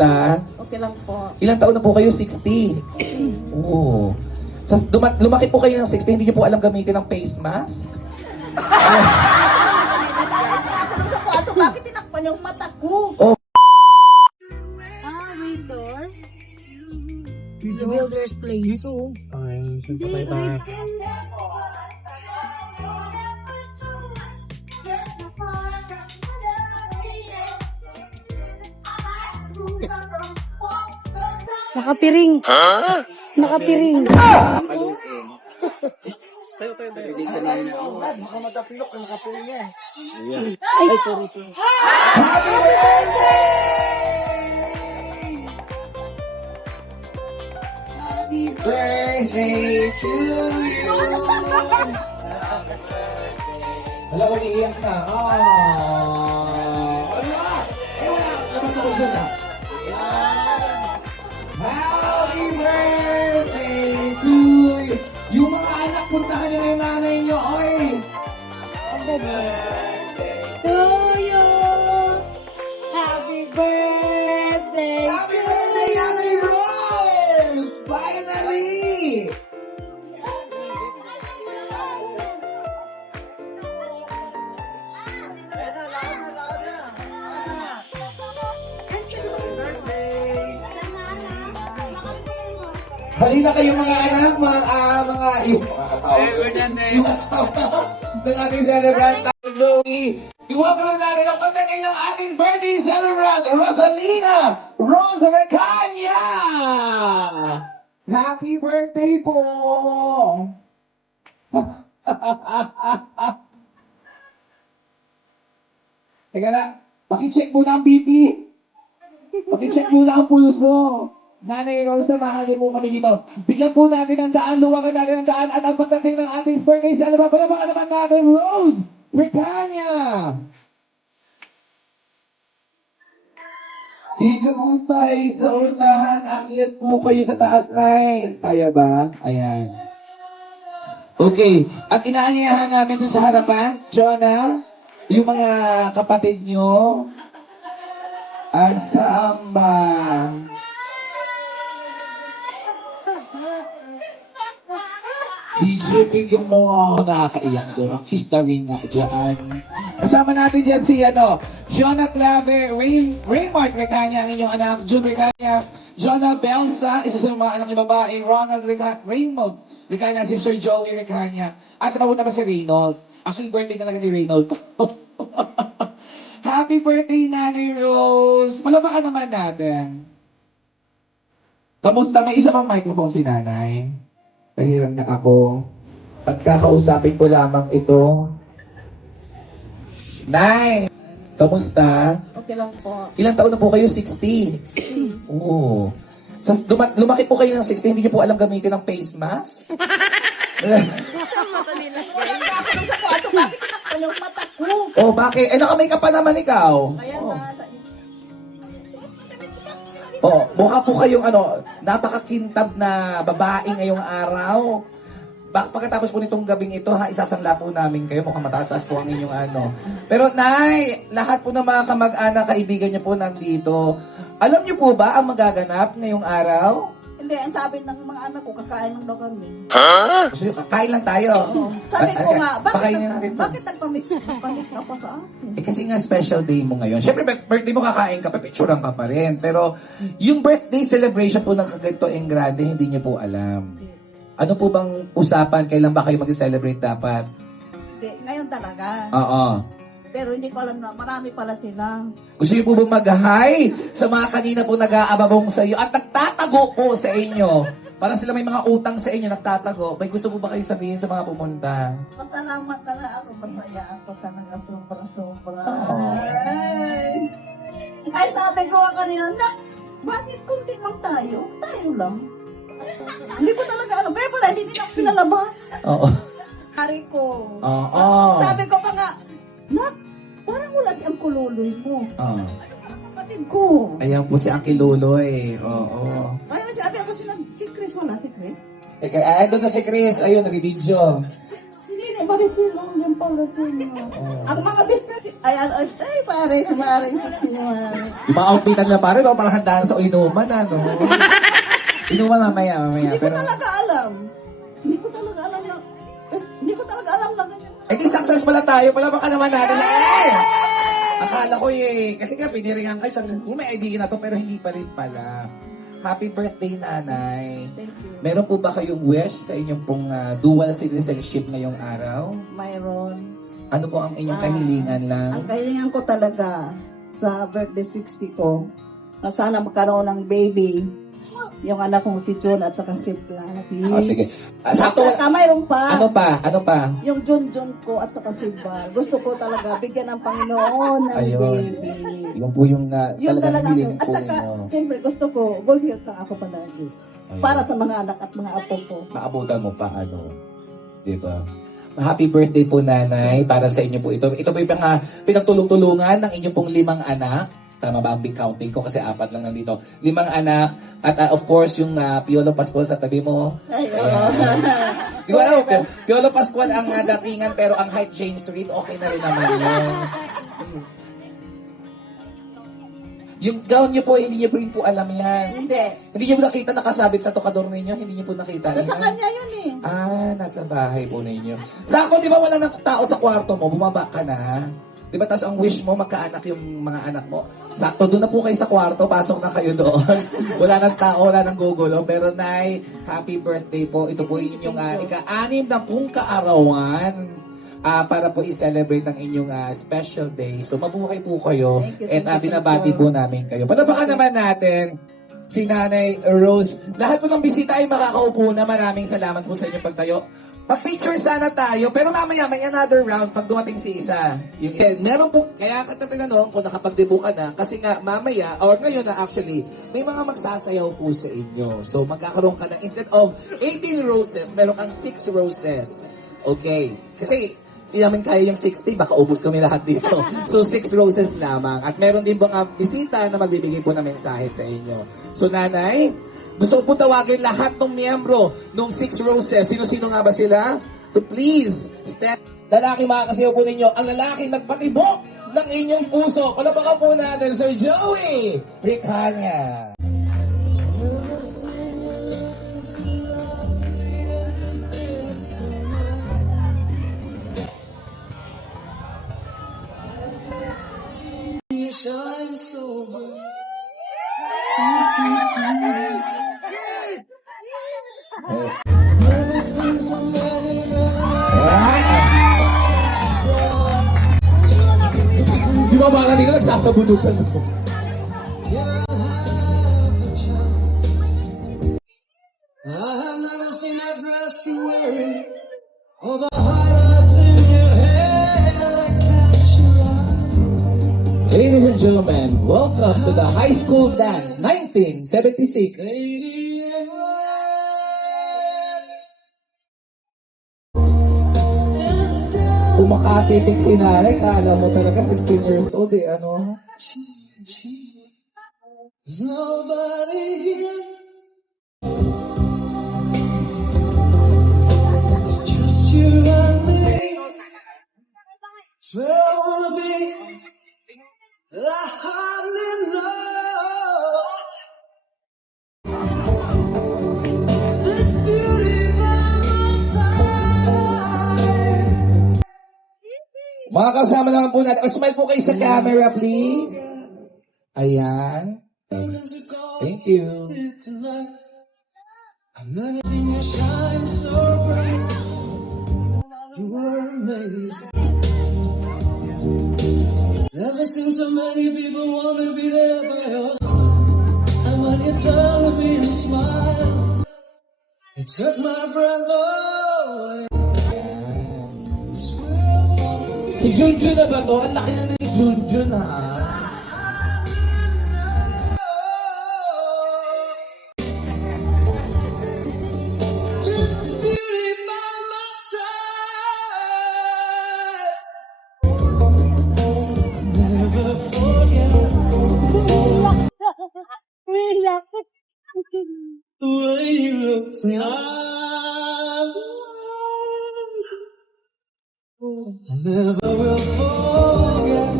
Kamusta? Okay lang po. Ilang taon na po kayo? 60? 60. Oo. Lumaki po kayo ng 60, hindi niyo po alam gamitin ng face mask? Ako sa kwarto, bakit tinakpan yung mata ko? Oh. Rain doors? The builder's place. Ay, saan pa tayo pa? Nakapiring. Nakapiring. Tayo. Baka matapilok ang kapul niya. Ay, sorry. Happy birthday! Happy birthday to you! Wala ko iiyak na. Wala! Labas ako dyan na. Happy birthday to you! Yung mga anak, puntahan nyo na yung nanay nyo, oy! To you. Happy birthday. Happy birthday, Nanay Rose! Finally! Halina kayo mga anak, yung asawa. Yung asawa ng ating celebrant, Chloe. Iwag na natin ang pagdating ng ating birthday celebrant, Rosalina Rose Recania! Happy birthday po! Teka na, pakicheck muna ang BP. Pakicheck muna ang pulso. Nanay Rosa, mahali po kami dito. Bigyan po natin ang daan, luwagan natin ang daan, at ang pagdating ng ating birthday celebrant, palapakan naman natin, Rose Recania! Dito po tayo sa unahan, akyat po kayo sa taas, Nay. Kaya ba? Ayan. Okay, at inaanyayahan namin doon sa harapan, Jonah, yung mga kapatid nyo, at sa ama. DJ Pig yung mga nakakaiyak doon. History nga dyan. Kasama natin dyan si Fiona Clave, Raymart Recania, ang inyong anak, June Recania, Jonah Belsa, isa sa mga anak niya babae, Raymond Recania, si Sir Joey Recania. Asa mabuta pa si Reynold? Actually, birthday na lang ni Reynold. Happy birthday, Nanay Rose! Malabakan naman natin. Kamusta? May isa pang microphone si Nanay. Tahirang na ako. At kakausapin ko lamang ito. Nay! Kamusta? Okay lang po. Ilang taon na po kayo? 60? 60. Oo. Lumaki po kayo ng 60, hindi niyo po alam gamitin ng face mask? Wala ako sa kwarto, bakit tinakpan yung mata ko? Oh, bakit? Nakamay ka pa naman ikaw. Kaya Oh. nga, Oh, mukha po kayong napakakintab na babae ngayong araw. Pagkatapos po nitong gabing ito, isasanla po namin kayo. Mukhang mataas-taas po ang inyong Pero Nay, lahat po ng mga kamag-anak, kaibigan niyo po nandito. Alam niyo po ba ang magaganap ngayong araw? hindi, ang sabi ng mga anak ko, kakain lang daw kami. Gusto niyo, kakain lang tayo. Sabi ko nga, Pakainin natin to. bakit nagpamit ka pa sa akin? Kasi nga special day mo ngayon. Siyempre, birthday mo kakain ka, pipicturean ka pa rin. Pero yung birthday celebration po ng kagito en grande, hindi niyo po alam. Ano po bang usapan? Kailan ba kayo mag-celebrate dapat? Hindi, ngayon talaga. Oo. Pero hindi ko alam na marami pala sila. Gusto niyo po ba mag-hi sa mga kanina po nag-aababong sa iyo at nagtatago po sa inyo? Para sila may mga utang sa inyo, nagtatago. May gusto po ba kayo sabihin sa mga pumunta? Masalamat talaga ako. Masaya ako talaga. Sobra-sobra. Ay, sabi ko nga kanina, bakit kunti lang tayo? Tayo lang. Hindi ko talaga kaya pala, hindi nila ako pinalabas. Oo. Hari ko. Oo. Sabi ko pa nga, parang wala si Uncle Luloy mo. Oo. Kapatid ko. Ayan po si Uncle Luloy. Oo. Ay, sabi ako si Chris, wala si Chris. Teka, doon na si Chris. Ayun, nag-video. Si Nene Maricel, yung pala sila. Ang mga business, ay, pare, sumaring sexy naman. Yung mga outfitan na pare, baka parang handaan sa inuman, ano? Inuman mamaya. Hindi ko Pero, talaga alam. Hindi ko talaga alam na, hindi ko talaga alam na ganyan. eh di success pala tayo, pala baka naman natin. Eh! Akala ko kasi nga piniringan kayo, sabi ko, may idea na to, pero hindi pa rin pala. Happy birthday, nanay. Thank you. Meron po ba kayong wish sa inyong pong dual citizenship ngayong araw? Mayroon. Ano po ang inyong kahilingan lang? Ang kahilingan ko talaga sa birthday 60 ko, na sana magkaroon ng baby. Yung anak kong si Jun at saka si Flappy. Oh, sige. At Sakto, saka mayroon pa. ano pa? Yung Jun ko at saka si Bar. Gusto ko talaga bigyan ng Panginoon ng Ayun. baby. Yung po yung Yung talagang talaga. hiling At po saka, ninyo. siyempre gusto ko, gold hair ka ako palagi. Ayun. Para sa mga anak at mga apo ko. Maabutan mo pa, diba? Happy birthday po, nanay. Para sa inyo po ito. Ito po yung pinagtulong-tulungan ng inyong pong 5 anak. Tama ba ang big counting ko? Kasi 4 lang nandito. 5 anak. At of course, yung Piolo Pascual sa tabi mo. Ay, Ayan. Di ko alam, Piolo Pascual ang datingan, pero ang height James Reid, okay na rin naman yun. Yung gown niyo po, hindi niyo po alam yan. Hindi. Hindi niyo po nakita nakasabit sa tokador ninyo? Hindi niyo po nakita Nasa yan? kanya yun eh. Nasa bahay po ninyo. Sakto, di ba wala nang tao sa kwarto mo? Bumaba ka na. Di ba, tapos ang wish mo, magkaanak yung mga anak mo. Sakto, doon na po kayo sa kwarto, pasok na kayo doon. Wala nang tao, wala nang gugulo. Pero, Nay, happy birthday po. Ito po yung inyong ika-6 na pong kaarawan para po i-celebrate ang inyong special day. So, mabuhay po kayo. Thank you, At thank you, binabati po namin kayo. Palapakan naman natin si Nanay Rose. Lahat po ng bisita ay makakaupo na. Maraming salamat po sa inyong pagtayo. Pa-picture sana tayo, pero mamaya may another round pag dumating si isa. Meron po, kaya ka tinanong kung nakapag-debut ka na, kasi nga mamaya, or ngayon na actually, may mga magsasayaw po sa inyo. So magkakaroon ka ng, instead of 18 roses, meron kang 6 roses. Okay. Kasi, hindi namin kaya yung 60, baka ubus kami lahat dito. So 6 roses lamang. At meron din mga bisita na magbibigay po ng mensahe sa inyo. So nanay, gusto ko po tawagin lahat ng miyembro ng 6 roses. Sino-sino nga ba sila? So please, stand. Lalaki makakasayaw po ninyo. Ang lalaki nagpatibok ng inyong puso. Palapakan po natin, Sir Joey Ricania. Di ba mga kanina nagsasabunutan ako? Ladies and gentlemen, welcome to the High School Dance 1976. Kumakatitik si nanay, kala mo talaga 16 years old ano? Mga kasama naman po natin. Smile po kayo sa camera, please. Ayan. Thank you. I've never seen you shine so bright. You were amazing. Never seen so many people want to be there by your side. And when you turn to me and smile, it took my breath away. Si Junjun na ba to? Ang laki na ni Junjun, ha? This beauty by my side. Never forget the way you look tonight. never will forget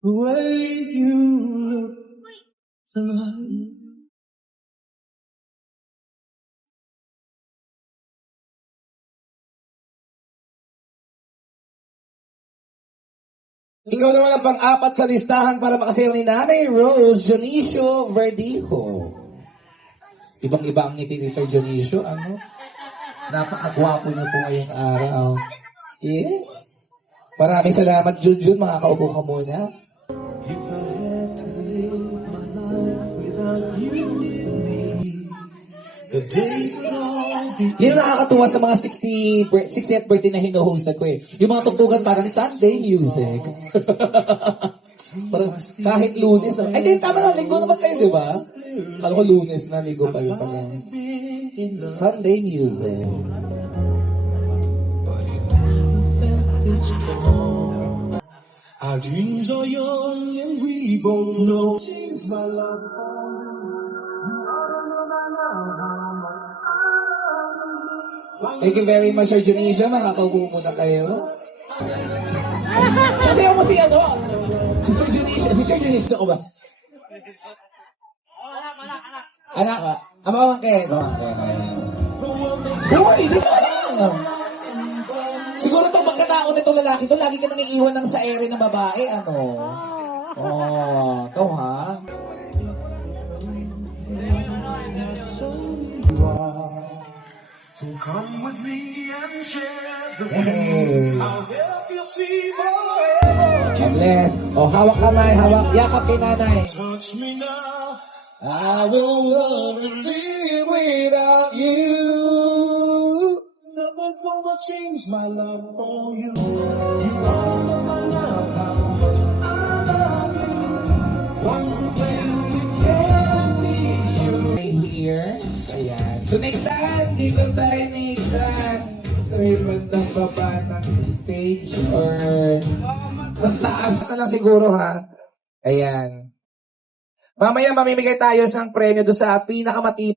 the way you look tonight. Ikaw naman ang pang-apat sa listahan para makasayaw ni Nanay Rose Dionisio Verdijo. Ibang-iba ang ngiti ni Sir Dionisio, ano? Napakagwapo niyo po ngayong araw. Yes. Maraming salamat, Junjun. Makakaupo ka muna. If I had to live my life without you near me, the days would all be. Yan ang nakakatuwa sa mga 60th birthday na hino-hosted ko eh. Yung mga tugtugan parang Sunday music. Parang kahit Lunes. Ay, di, tama na. Linggo naman kayo, di ba? Kala ko Lunes na, Linggo pa rin pala. Sunday music. But it never felt this strong. Our dreams are young and we both know. Change my love for you. You ought to know by now how much I love you. Thank you very much, Sir Dionisio. Makakaupo muna kayo. Sasayaw mo si ano? Si Sir Dionisio. Si Sir Dionisio ko ba? Anak ka? Amamangkin. Uy, di ba alam? Siguro itong pagkataon nitong lalaki to, lagi ka nang iiwan ng sa ere na babae, ano? Oh, ito ha? So come with me and share the Hey. I'll help you see forever. God bless. Oh, hawak kamay, hawak. Yakap kay nanay. Touch me now. I will love and live without you. Nothing's gonna change my love for you. You all know my love, how much I love you. One thing we can't be sure. Right here. Ayan. So next time, dito tayo next time. Sa bandang baba ng stage or sa taas na lang siguro ha. Ayan. Mamaya mamimigay tayo ng premyo doon sa pinakamatipid